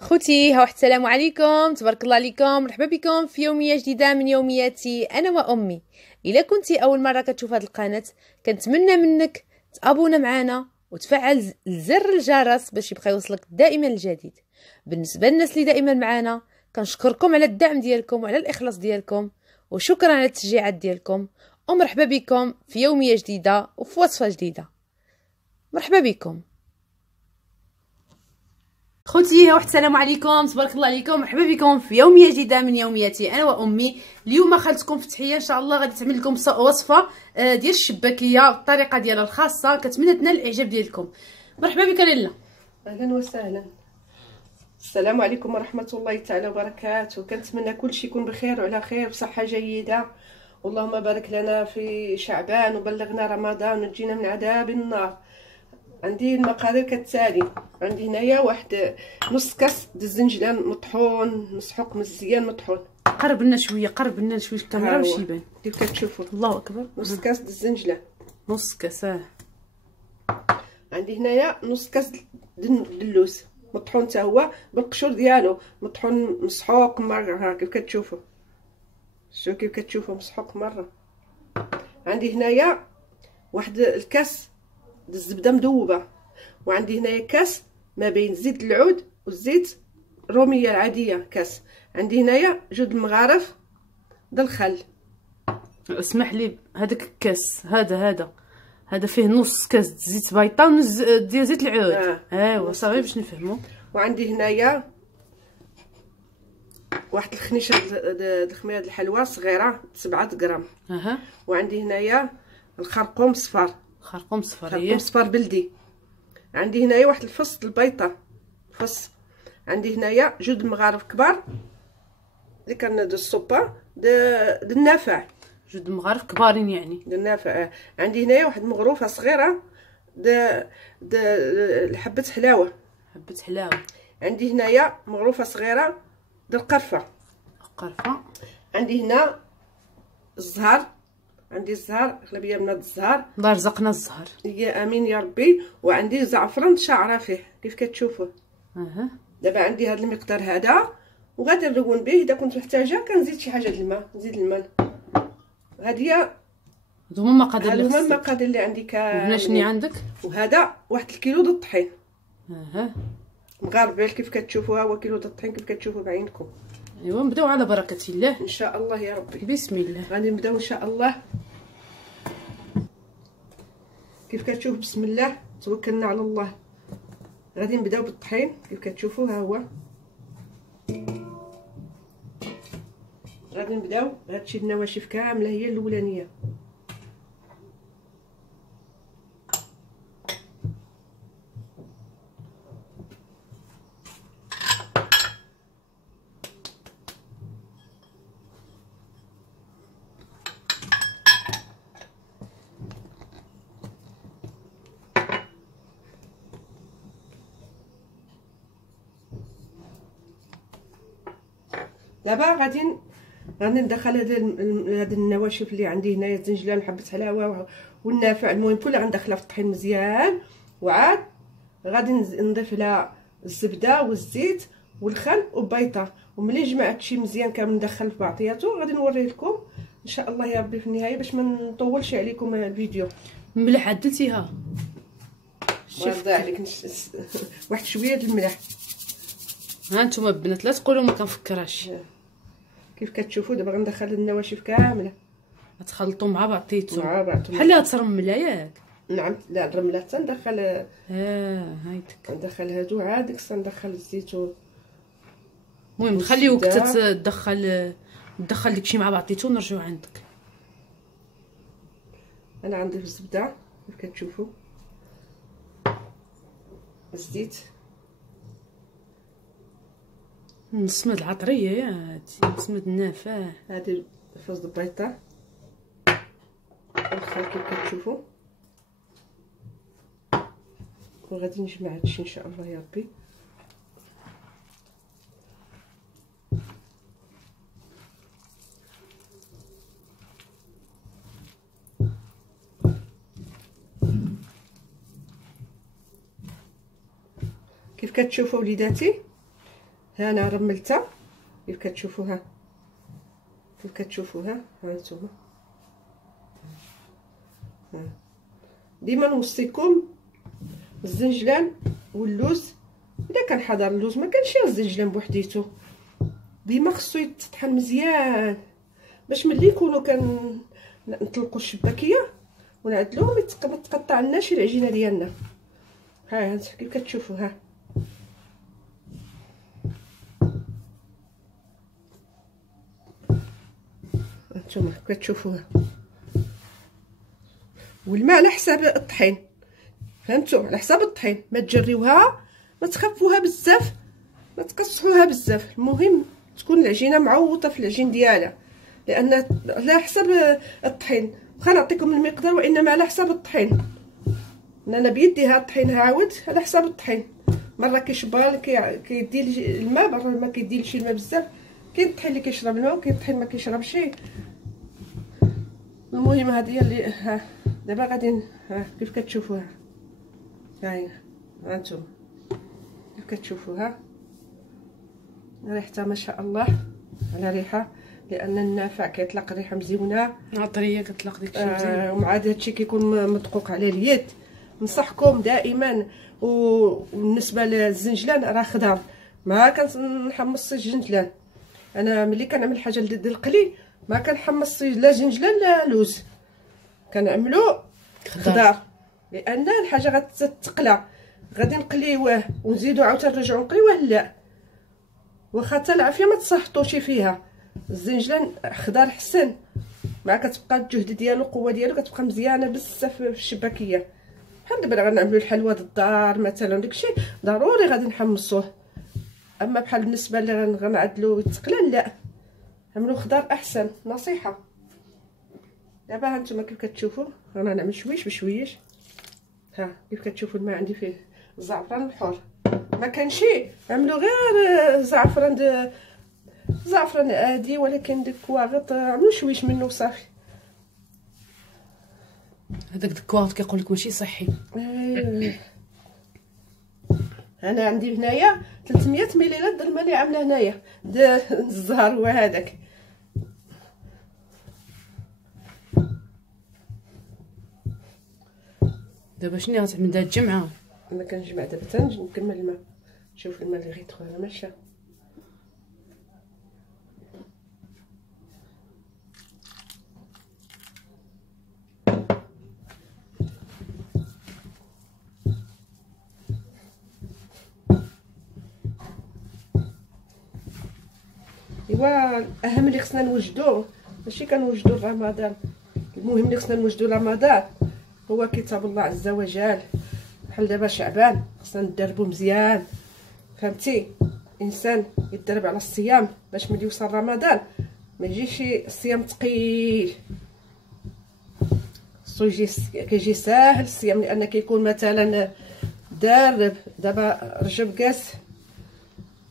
خوتي ها واحد السلام عليكم، تبارك الله عليكم، مرحبا بكم في يوميه جديده من يومياتي انا وامي. الا كنتي اول مره كتشوف هذه القناه كنتمنى منك تابونا معنا وتفعل زر الجرس باش يبقى يوصلك دائما الجديد. بالنسبه للناس اللي دائما معنا كنشكركم على الدعم ديالكم وعلى الاخلاص ديالكم، وشكرا على التشجيعات ديالكم، ومرحبا بكم في يوميه جديده وفي وصفه جديده. مرحبا بكم خوتي، واحد السلام عليكم، تبارك الله عليكم، مرحبا بكم في يوميه جديده من يومياتي انا وامي. اليوم خالتكم فتحيه ان شاء الله غادي تعمل لكم وصفه ديال الشباكيه بالطريقه ديالها الخاصه، كنتمنى تنال الاعجاب ديالكم. مرحبا بك لاله. اهلا وسهلا. السلام عليكم ورحمه الله تعالى وبركاته. كنتمنى كلشي يكون بخير وعلى خير بصحه جيده. اللهم بارك لنا في شعبان وبلغنا رمضان ونجينا من عذاب النار. عندي المقادير كالتالي. عندي هنايا واحد نص كاس د الزنجلان مطحون مسحوق مزيان مطحون. قرب لنا شويه الكاميرا باش يبان كيف كتشوفوا. الله اكبر. نص كاس د الزنجلان، نص كاس. عندي هنايا نص كاس دلوس مطحون حتى هو بالقشور ديالو، مطحون مسحوق مره كيف كتشوفوا. شوفوا كيف كتشوفوا مسحوق مره. عندي هنايا واحد الكاس د الزبده مذوبه، وعندي هنايا كاس ما بين زيت العود والزيت الروميه العاديه كاس. عندي هنايا جوج المغارف د الخل. اسمح لي، هذاك الكاس هذا فيه نص كاس زيت بيضه ونص ديال زيت العود. ايوا صافي باش نفهموا. وعندي هنايا واحد الخنيشه د الخميره د الحلوى صغيره 7 غرام. وعندي هنايا الخرقوم صفار. خرقوم صفار، خرقوم صفار بلدي. عندي هنايا واحد الفص د البيضه فص. عندي هنايا جوج المغارف كبار اللي كان د الصوبه د النافع. جوج المغارف كبارين يعني د النافع. عندي هنايا واحد المغروفه صغيره د حبه حلاوه. عندي هنايا مغروفه صغيره د القرفه. عندي هنا الزهر. عندي الزهر اغلبيه من هذا الزهر. الله يرزقنا الزهر يا امين يا ربي. وعندي زعفران شاعره فيه كيف كتشوفوا. دابا عندي هذا المقدار هذا وغادي نرون به. اذا كنت محتاجه كنزيد شي حاجه د الماء، نزيد الماء. هذه هما المقادير اللي عندي هنا. شنو عندك؟ وهذا واحد الكيلو د الطحين. مغاربه كيف كتشوفوا. ها هو كيلو د الطحين كيف كتشوفوا بعينكم. ايوا نبداو على بركه الله ان شاء الله يا ربي. بسم الله. غادي نبداو ان شاء الله. كيف كتشوف بسم الله توكلنا على الله. غادي نبداو بالطحين كيف كتشوفوا. ها هو غادي نبداو بهادشي النواشف كامله هي الاولانيه. دابا غادي ندخل هاد النواشف اللي عندي هنايا، الزنجلان وحبه حلاوه والنافع، المهم كلها غندخلها في الطحين مزيان. وعاد غادي نضيف لها الزبده والزيت والخل والبيضه. وملي جمعت هادشي مزيان كامل ندخل في بعضياتو غادي نوريه لكم ان شاء الله يا ربي في النهايه باش ما نطولش عليكم الفيديو. ملح عدلتيها؟ شوف عليك واحد شويه د الملح. ها نتوما البنات لا تقولوا ما كنفكرهاش. كيف كتشوفوا دابا غندخل النواشف كامله غتخلطوا مع بعضيتو مع بعض بحال ترمله ياك. نعم. لا الرمله حتى ندخل. هايدك ندخل هادو عاد خصنا ندخل الزيتون. المهم نخليوك تدخل داكشي مع بعضيتو ونرجعوا عندك. انا غنضيف الزبده كيف كتشوفوا، الزيت، نسمد العطريه يا هادي نسمد النافع. هادي فص البيضه الخل كيف كتشوفوا. وغادي نجمع هادشي ان شاء الله يا ربي. كيف كتشوفوا وليداتي ها انا رملتها كيف كتشوفوها، كيف كتشوفوها. ها نتوما ديما نوصيكم الزنجلان واللوز. الا كان حضر اللوز ما كانش الزنجلان بوحديتو، ديما خصو يتطحن مزيان باش ملي يكونوا نطلقوا الشباكيه ونعدلوه ما تقطعناش العجينه ديالنا. ها كيف كتشوفوا. ها انتم كتشوفوها. والماء على حساب الطحين، فهمتوا؟ على حساب الطحين، ما تجريوها ما تخفوها بزاف ما تقصحوها بزاف. المهم تكون العجينه معوطه في العجين ديالها، لان على حساب الطحين. واخا نعطيكم المقدار وانما على حساب الطحين. انا بيديها الطحين عاود على حساب الطحين. مره كيشبال كيدي الماء، مره ما كيديلش الماء بزاف. كاين الطحين اللي كيشرب الماء وكاين الطحين ما كيشربش. المهم هذه هي اللي ها دابا غادي كيف كتشوفوها. ها هانتوما كيف كتشوفوها. ريحتها ما شاء الله على ريحه، لان النافع كيطلق ريحه مزيونه عطريه كتطلق ديك الشيء مزيان. ومع هادشي كيكون مدقوق على اليد. نصحكم دائما. وبالنسبه للزنجلان راه خضر، ما كنحمصش الزنجلان. انا ملي كنعمل حاجه ضد القلي ما كنحمص لا زنجلان لا لوز، كنعملو خضار، لان الحاجه غتتقلى. غادي نقليوه ونزيدو عاوتاني نرجعو نقليوه لا، واخا حتى العافيه ما تصحطوش فيها. الزنجلان خضار حسن، مع كتبقى الجهد ديالو القوه ديالو كتبقى مزيانه بزاف في الشباكيه. بحال دابا غنعملو الحلوى الدار مثلا داكشي ضروري غادي نحمصوه. اما بحال بالنسبه اللي غنعدلو يتقلى لا، عملو خضار احسن، نصيحه. دابا هانتوما كيف كتشوفوا انا نعمل شويش بشويش. ها كيف كتشوفوا الماء عندي فيه الزعفران الحر، ما كانش عملوا غير زعفران عادي، ولكن ديك كواغط عملوا شويش منه وصافي. هذاك الكواغط كيقول لك ماشي صحي. انا عندي هنايا 300 مليلتر د الماء اللي عامله هنايا الزهر هو هذاك. دابا شنو غتعمل دابا الجمعه؟ انا كنجمع دابا حتى نكمل الماء. شوف الماء اللي غيدخل انا ماشي. ايوا الاهم اللي خصنا نوجدوه ماشي كنوجدو رمضان، المهم اللي خصنا نوجدو رمضان هو كتاب الله عز وجل. بحال دابا شعبان خصنا ندربو مزيان، فهمتي؟ انسان يدرب على الصيام باش ملي يوصل رمضان ما يجيش الصيام ثقيل. خصو كيجي ساهل الصيام، لان كيكون مثلا دارب. دابا رجب قاس،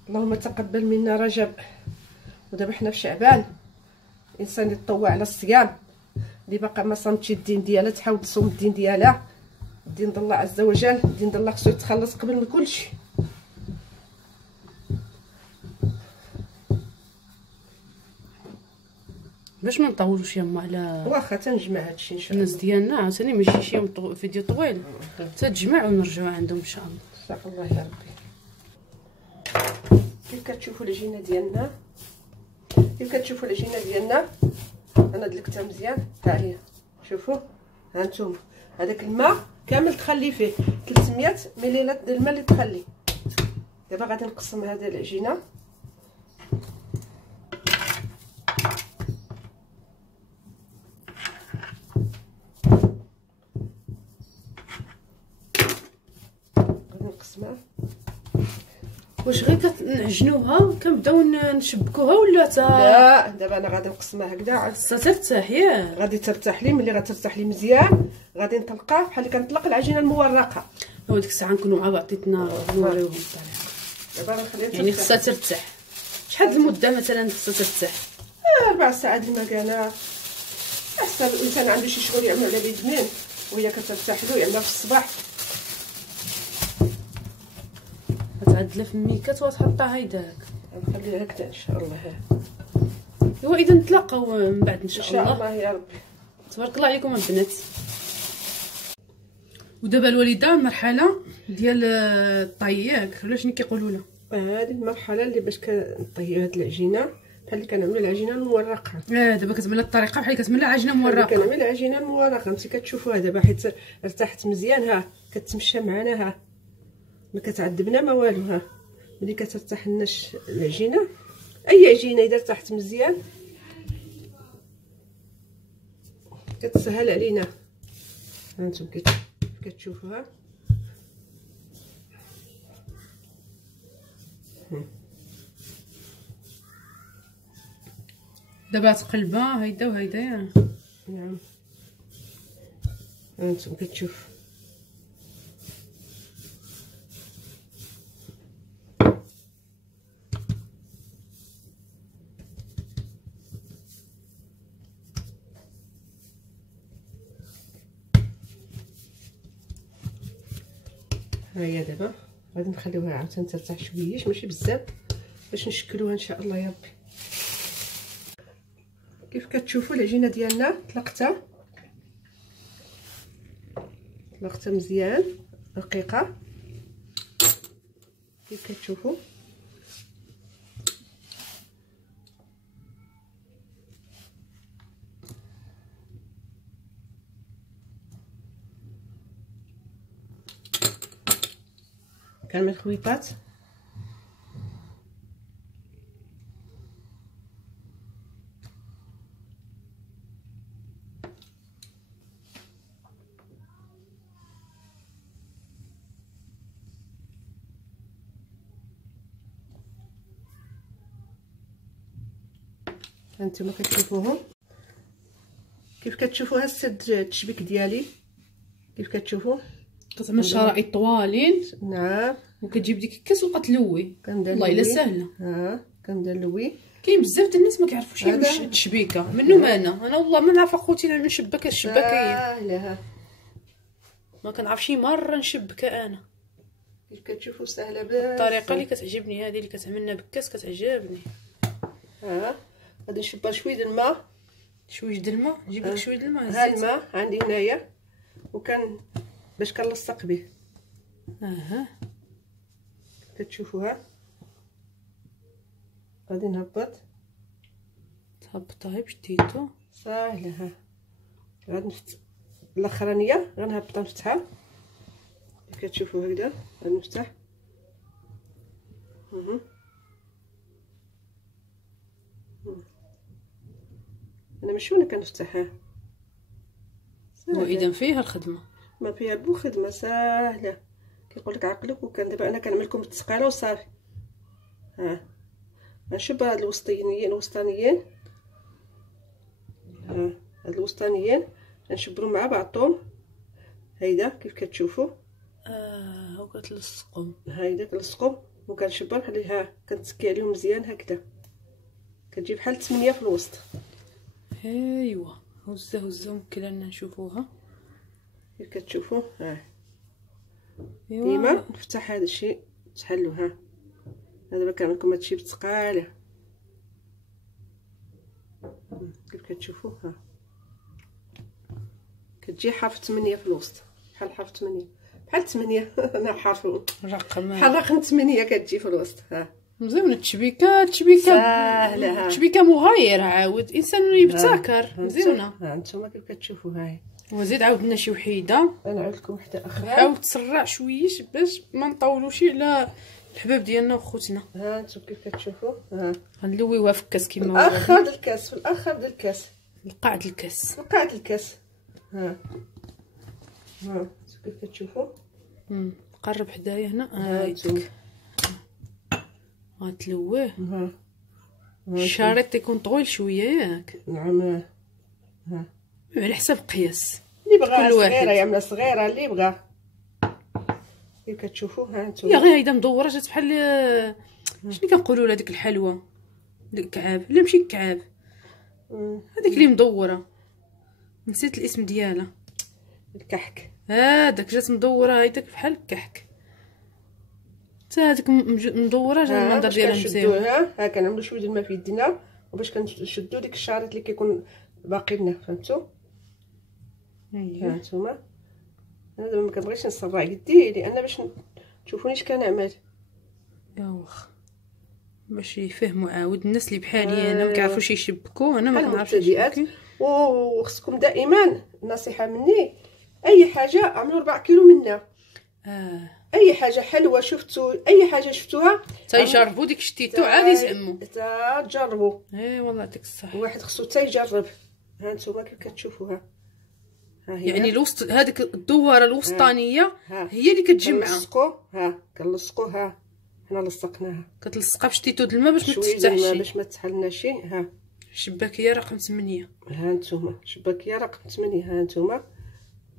اللهم تقبل منا رجب، ودابا حنا في شعبان. الانسان يتطوع على الصيام. اللي باقا ما صامتش الدين ديالها تحاول تصوم الدين ديالها. الدين ديال الله عز وجل، الدين ديال الله خصو يتخلص قبل من كلشي. باش ما نطولوش يما على واخا تنجمع هادشي ان شاء الله. الناس ديالنا عاوتاني ماشي شي فيديو طويل، تتجمع ونرجعوا عندهم ان شاء الله. ان شاء الله يا ربي. كيف كتشوفوا العجينه ديالنا، كيف كتشوفوا العجينه ديالنا انا دلكتها مزيان. ها هي شوفوا، ها نتوما هذاك الماء كامل تخلي فيه 300 مليلتر ديال الماء اللي تخلي. دابا غادي نقسم هذه العجينه. غادي نقسمها. واش غير كنعجنوها كنبداو نشبكوها ولا لا دابا انا غادي نقسمها هكذا خاصها ترتاح ياك. غادي ترتاح لي. ملي غترتاح لي مزيان غادي نطلقها بحال اللي كنطلق العجينه المورقه. وديك الساعه نكونوا مع بعضياتنا نوريوهم الطريقه. دابا غنخليها ترتاح. يعني خاصها ترتاح. شحال المده مثلا خاصها ترتاح؟ 4 ساعات المكانه. احسن الانسان عنده شي شغل يعمل على اليدين وهي كترتاح له يعملها في الصباح. غتعدلها في الميكات وتحطها هيداك. نخليها هكذا ان شاء الله. ايوا اذا نتلاقاو من بعد ان ان شاء شاء الله. الله يا ربي. تبارك الله عليكم البنات. ودابا الوالده مرحله ديال الطهي ياك ولا شنو كيقولوا لها؟ هذه المرحله اللي باش كنطيو هاد العجينه بحال اللي كنعملوا العجينه المورقه. دابا كتعمل الطريقه بحال كتعمل عجينه مورقه. كنعمل العجينه المورقه انت كتشوفوها دابا حيت ارتاحت مزيان. ها كتمشى معنا، ها ما كتعذبنا ما والو. ها ملي كترتاح لنا العجينه، اي عجينه اذا ارتاحت مزيان كتسهل علينا. هانتم كتشوفوها. دابا تقلبها هيدا وهيدا يعني. نعم هانتم كتشوف. ها هي دابا غادي نخليوها عاوتاني ترتاح شويه، ماشي بزاف، باش نشكلوها ان شاء الله يا ربي. كيف كتشوفوا العجينه ديالنا طلقتها مزيان رقيقه كيف كتشوفوا. كنعمل الخويطات. هانتوما كتشوفوهم كيف كتشوفوا. هسه التشبيك ديالي كيف كتشوفوا كتعمل شرائط طوالين. نعم وكتجيب ديك الكاس وكتلوي. والله الا سهله. ها كندلوي. كاين بزاف د الناس ما كيعرفوش يعملوا التشبيكه منهم. انا والله ما نعرف اخوتي نعمل شبكه. الشباكه لا ما كنعرف شي مره نشبكها انا. كيف كتشوفوا سهله بزاف. الطريقه اللي كتعجبني هذه اللي كتعملنا بالكاس كتعجبني. ها غادي نشبر شويه د الماء. شويه د الماء. نجيب لك شويه د الماء. ها الماء عندي هنايا وكان باش كنلصق به. كتشوفوها. غادي نهبط. تهبطها بشديتو ساهله. ها غادي نفتح الاخرانيه غنهبطها نفتحها كيف كتشوفوا هكذا. غادي نفتح. انا ماشي وانا كنفتحها. واذا فيها الخدمه ما فيها بو خدمه ساهله. كيقول لك عقلك. وكان دابا انا كنعمل لكم بالتسقاله وصافي. ها غنشوف هاد الوسطانيين. ها هاد الوسطانيين غنشبرو مع بعضهم. هيدا كيف كتشوفوا. وكتلصقهم. هيدا كنلصقهم وكنشبر نخليها كنتسكي عليهم مزيان هكذا. كتجي بحال 8 في الوسط. ايوا هزهم كده نشوفوها كيف كتشوفوا. ها ايوا ديما نفتح هذا الشيء تحلوا. ها دابا كنعمل لكم هادشي بثقاله كيف كتشوفوا. ها كتجي حرف 8 في الوسط بحال حرف 8 بحال 8 انا حرف رقم بحال رقم 8 كتجي في الوسط. ها مزيانه التشبيكه ساهله. التشبيكه مغايره عاود انسان يبتكر. مزيانه. ها انتما كيف كتشوفوا. هاي وزيد عاود لنا شي وحيده. انا عاود لكم وحده اخرى. حاول تسرع شويش باش ما نطولوش على الحباب ديالنا وخوتنا. ها انتم كيف كتشوفوا. ها غنلويوها في الكاس كيما هو. اخر الكاس في الاخر ديال الكاس. القاع الكاس. قاعد الكاس. ها كيف كتشوفوا. قرب حدايا هنا. هايدك غتلويه. الشريط يكون طويل شويه ياك. نعم. ها على حسب قياس اللي بغى. كل واحد صغيره يعملها صغيره اللي بغى. كيف كتشوفوا. ها انتم يا غير هيدا مدوره جات بحال شنو كنقولوا لها ديك الحلوى الكعاب. لا ماشي الكعاب هذيك اللي مدوره نسيت الاسم ديالها. الكحك. هذاك جات مدوره هيداك بحال الكحك. حتى هذيك مدوره جا المنظر ديالها مزيان. ها كنعملوا شويه ديال الماء في يدينا وباش كنشدوا ديك الشعرات اللي كيكون باقي لنا، فهمتوا؟ ها نتوما انا دابا ما كنبغيش نسرع يدي لان باش تشوفوني اش كنعمل. يا واخا باش يفهموا عاود الناس اللي بحالي انا ما كيعرفوش يشبكوا، انا ما كنعرفش نشبك. وخصكم دائما نصيحه مني، اي حاجه عملوا 4 كيلو منها. اي حاجه حلوه شفتوا، اي حاجه شفتوها تيجربوا ديك شتيتو عاد يزعموا تجربوا. اي والله ديك الصح، الواحد خصو تيجرب. ها نتوما كيف كتشوفوها، ها هي يعني الوسط هذيك الدواره الوسطانيه هي اللي كتجمعها. كنلصقوا ها حنا لصقناها، كتلصقها بشتيتو د الماء باش ما تفتحش، باش ما تحلناش. ها الشباكيه رقم 8. ها نتوما الشباكيه رقم 8. ها نتوما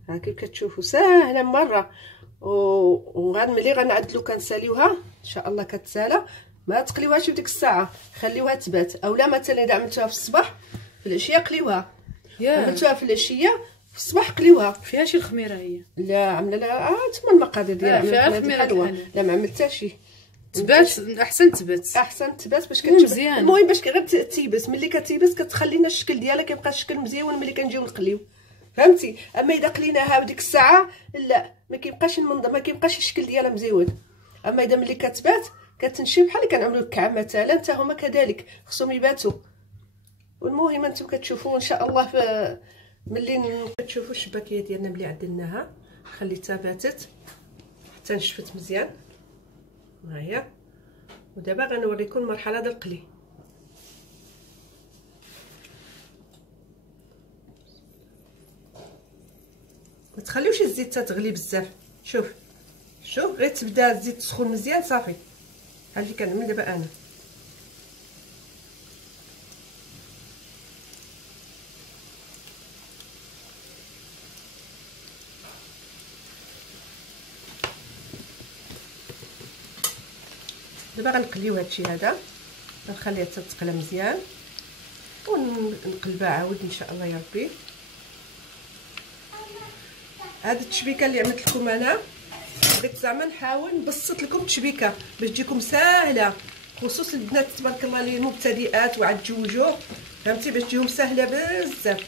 ها كيف كتشوفوا ساهله مره. وغاد ملي غنعدلو كنساليوها ان شاء الله كتسالى. ما تقليوهاش في ديك الساعه، خليوها تبات، اولا مثلا اذا عملتوها في الصباح في العشيه قليوها، عملتوها في العشيه في الصباح قليوها. فيها شي الخميره هي؟ لا عامله لها تما المقادير ديالها فيها الخميره. لا ما عملتهاش. تبات احسن تبات باش كتجبد. المهم باش غير تيبس، ملي كتيبس كتخلي لنا الشكل ديالها كيبقى الشكل مزيان ملي كنجيو نقليو، فهمتي؟ اما اذا قليناها بديك الساعه لا ما كيبقاش المنظر، ما كيبقاش الشكل ديالها مزيون. اما اذا ملي كتبات كتنشف بحال اللي كنعملوا الكعب مثلا، حتى هما كذلك خصهم يباتوا. والمهم انتم كتشوفوا ان شاء الله ملي كتشوفوا الشباكيه ديالنا ملي عدلناها خليتها باتت حتى نشفت مزيان. ها هي. ودابا غنوريكم المرحله ديال القلي. ما تخليوش الزيت تغلي بزاف. شوف غير تبدا الزيت تسخن مزيان صافي. ها اللي كنعمل دابا انا. دابا غنقليو هادشي هذا، غنخليها حتى تقلى مزيان ونقلبها عاود ان شاء الله يا ربي. هاد التشبيكه اللي عملت لكم انا بغيت زعما نحاول نبسط لكم التشبيكه باش تجيكم ساهله، خصوصا البنات تبارك الله اللي مبتدئات وعتجوجوا، فهمتي؟ باش تجيهم ساهله بزاف.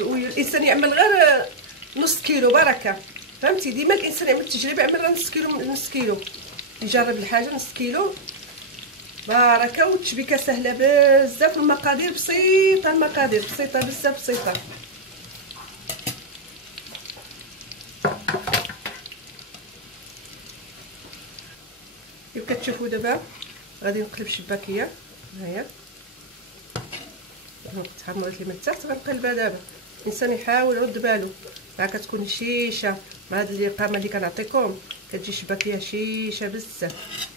والانسان يعمل غير نص كيلو بركه، فهمتي؟ ديما الانسان يعمل تجربه يعمل نص كيلو يجرب الحاجه نص كيلو بركه. والتشبيكه سهله بزاف، المقادير بسيطه، المقادير بسيطه بزاف بسيطه. كيف كتشوفوا دابا غادي نقلب الشباكيه. ها هي تحمرت لي من التحت، غنقلبها دابا. الانسان يحاول يرد بالو، راه كتكون شيشه مع هاد الاقامه اللي كنعطيكم، كتجي شباكيه شيشه بزاف.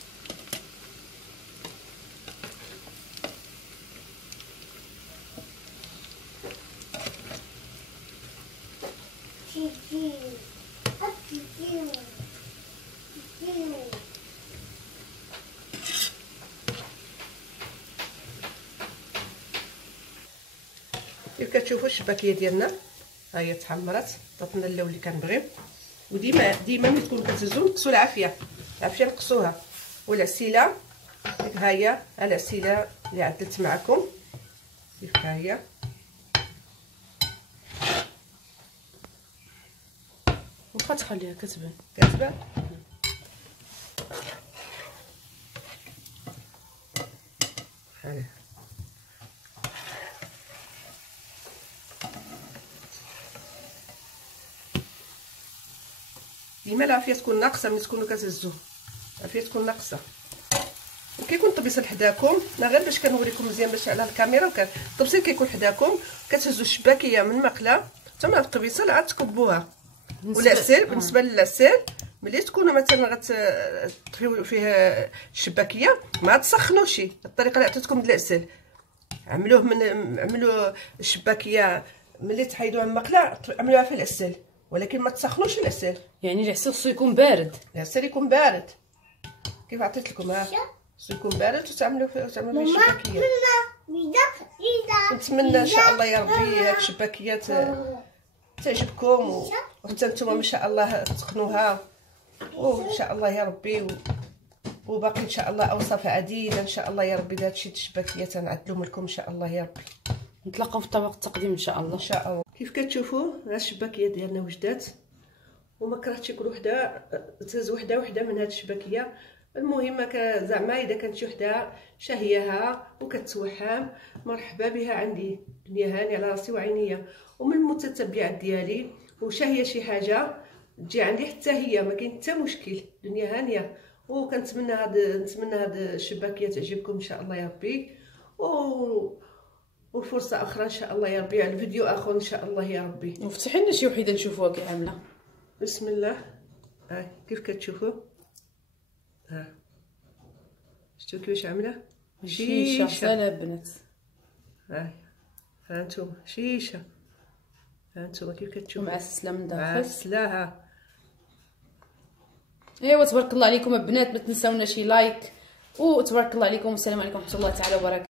كيف كتشوفوا الشباكيه ديالنا ها هي تحمرت، عطاتنا اللون اللي كنبغيو. وديما ملي تكونوا كتهزوا نقصوا العافيه نقصوها. والعسيله ها هي العسيله اللي عدلت معكم كيف ها هي. واخا تخليها كتبان بحال ديما العافيه تكون ناقصه ملي تكونوا كتهزوه، العافيه تكون ناقصه. وكيكون الطبيصل حداكم، لا غير باش كنوريكم مزيان باش على الكاميرا، الطبيصل كيكون حداكم كتهزوا الشباكيه من المقله حتى مع الطبيصل عاد تكبوها. والعسل بالنسبه للعسل ملي تكونوا مثلا غتطفيو فيه الشباكيه ما تسخنوش. الطريقه اللي عطيتكم ديال العسل عملوا الشباكيه ملي تحيدوها من المقله عملوها في العسل، ولكن ما تسخنوش العسل. يعني العسل خصو يكون بارد. العسل يكون بارد كيف عطيت لكم، ها خصو يكون بارد وتعملوا فيه الشباكيه. نتمنى ان شاء الله يا ربي هاد الشباكيات تعجبكم وحتى نتوما ما شاء الله تقنوها وان شاء الله يا ربي وباقي ان شاء الله اوصاف عديده ان شاء الله يا ربي. داك الشيء الشباكيه تنعدلهم لكم ان شاء الله يا ربي. نتلاقاو في طبق التقديم ان شاء الله. ان شاء الله. كيف كتشوفوا ها الشباكيه ديالنا وجدات، وما كرهتش كل وحده تهز وحده من هاد الشباكيه. المهم زعما اذا كانت شي وحده شاهياها وكتوحم مرحبا بها عندي. دنيا هاني على راسي وعينيا. ومن المتتبعات ديالي وشاهيه شي حاجه تجي عندي حتى هي ما كاين حتى مشكل. دنيا هانيه. وكنتمنى نتمنى هاد الشباكيه تعجبكم ان شاء الله يا ربي. والفرصه اخرى ان شاء الله يا ربي على الفيديو اخر ان شاء الله يا ربي. وفتحي لنا شي وحده نشوفوها كي عامله. بسم الله. كيف كتشوفوا شفتوا كيفاش عامله شيشه سالا بنات. ها انتم شيشه. ها انتم كيف كتشوفوا معسله من داخل. معسله. ايوا تبارك الله عليكم البنات. ما تنساونا شي لايك وتبارك الله عليكم. والسلام عليكم ورحمه الله تعالى وبركاته.